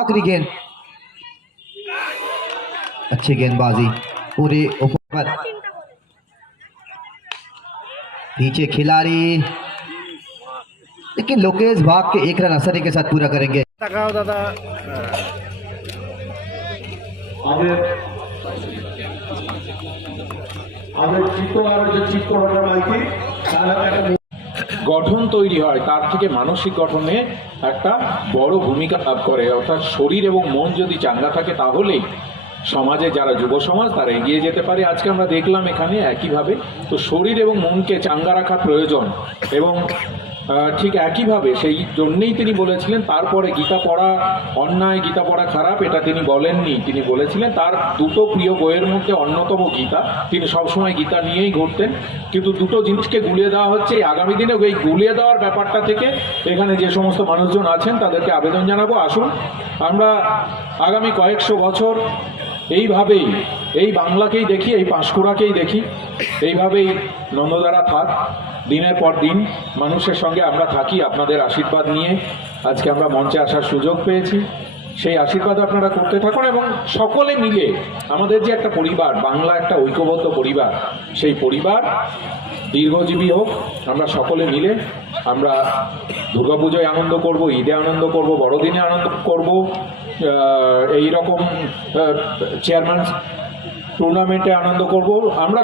आखिरी गेंद। अच्छी गेंदबाजी। पूरे ऊपर पीछे खिलाड़ी। लेकिन लोकेश भाग के एक रन असरी के साथ पूरा करेंगे। माइकी। গঠন তৈরি হয়, তার থেকে মানসিক গঠনে একটা বড় ভূমিকা লাভ করে। অর্থাৎ শরীর এবং মন যদি চাঙ্গা থাকে, তাহলেই সমাজে যারা যুব সমাজ, তারা এগিয়ে যেতে পারে। আজকে আমরা দেখলাম এখানে একইভাবে। তো শরীর এবং মনকে চাঙ্গা রাখা প্রয়োজন এবং ঠিক একইভাবে সেই জন্যেই তিনি বলেছিলেন, তারপরে গীতা পড়া অন্যায়, গীতা পড়া খারাপ, এটা তিনি বলেননি। তিনি বলেছিলেন, তার দুটো প্রিয় বইয়ের মধ্যে অন্যতম গীতা। তিনি সবসময় গীতা নিয়েই ঘুরতেন। কিন্তু দুটো জিনিসকে গুলিয়ে দেওয়া হচ্ছে। এই আগামী দিনে এই গুলিয়ে দেওয়ার ব্যাপারটা থেকে এখানে যে সমস্ত মানুষজন আছেন, তাদেরকে আবেদন জানাব। আসুন, আমরা আগামী কয়েকশো বছর এইভাবেই, এই বাংলাকেই দেখি, এই পাঁশকুড়াকেই দেখি। এইভাবেই নন্দদারা থাক। দিনের পর দিন মানুষের সঙ্গে আমরা থাকি আপনাদের আশীর্বাদ নিয়ে। আজকে আমরা মঞ্চে আসার সুযোগ পেয়েছি। সেই আশীর্বাদ আপনারা করতে থাকুন এবং সকলে মিলে আমাদের যে একটা পরিবার, বাংলা একটা ঐক্যবদ্ধ পরিবার, সেই পরিবার দীর্ঘজীবী হোক, আমরা সকলে মিলে আমরা দুর্গাপুজোয় আনন্দ করব, ঈদে আনন্দ করব, বড়দিনে আনন্দ করব এই রকম চেয়ারম্যান টুর্নামেন্টে আনন্দ করব। আমরা